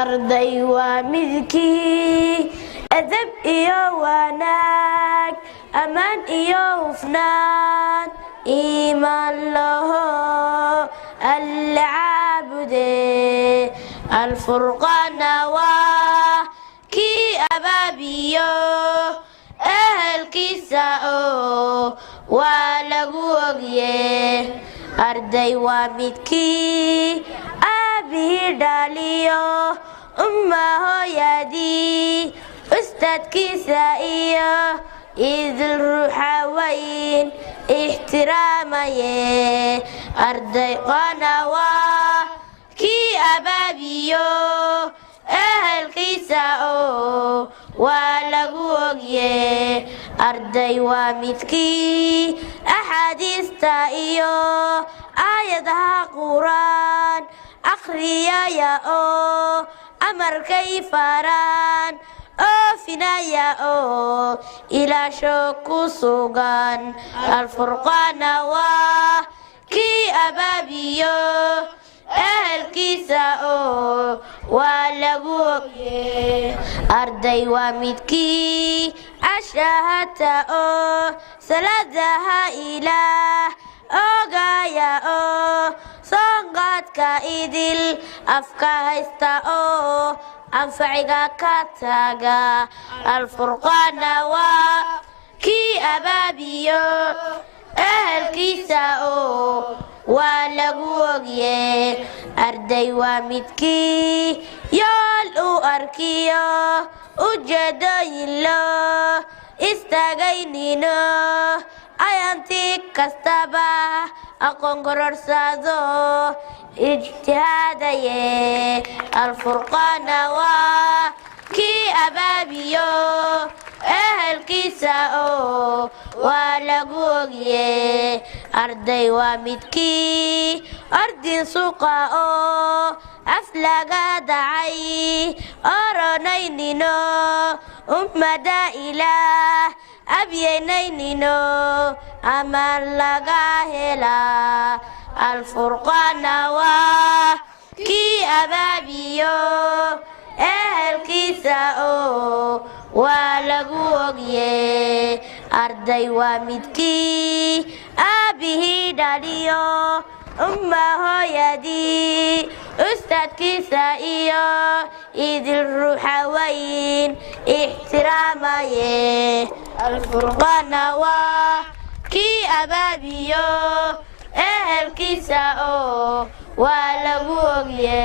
arday waa midkii adab iyo wanaag amaan iyo hufnaan iimaan laho alla caabude alfurqaana waa kii abaabiyo ehelkiisa oo waa lagu ogye arday waa midkii aabihii dhaliyo umma hooyadii ustaadkiisa iyo idil ruuxa wayn ixtiraamaye arday qaana waa kii abaabiyo ehelkiisa oo waa lagu ogye arday waa midkii axaadiista iyo aayadaha quraan akhriyaya oo amarkay faraan oofinaya oo ilaasho ku sugan alfurqaana waa kii abaabiyo ehelkiisa oo waa lagu ogye arday waa midkii ashahata oo salaadaha ilaah ogaya oo soonqaadka idil afka haysta oo anfaciga ka taga alfurqaana waa kii abaabiyo ehelkiisa oo waa lagu ogye arday waa midkii yool u arkiyo ujeedooyin loo istaagaynino ayanti kastaba aqoon kororsado ijtihaadaye alfurqaana waa kii abaabiyo ehelkiisa oo waa lagu ogye arday waa midkii ordin suqa oo aflaga dacay oronaynino ummada ilaah abyenaynino amaan laga helaa alfurqaana waa kii abaabiyo ehelkiisa oo waa lagu ogye arday waa midkii aabihii dhaliyo umma hooyadii ustaadkiisa iyo idil ruuxa wayn ixtiraamaye alfurqaana waa kii abaabiyo ehelkiisa oo waa lagu ogye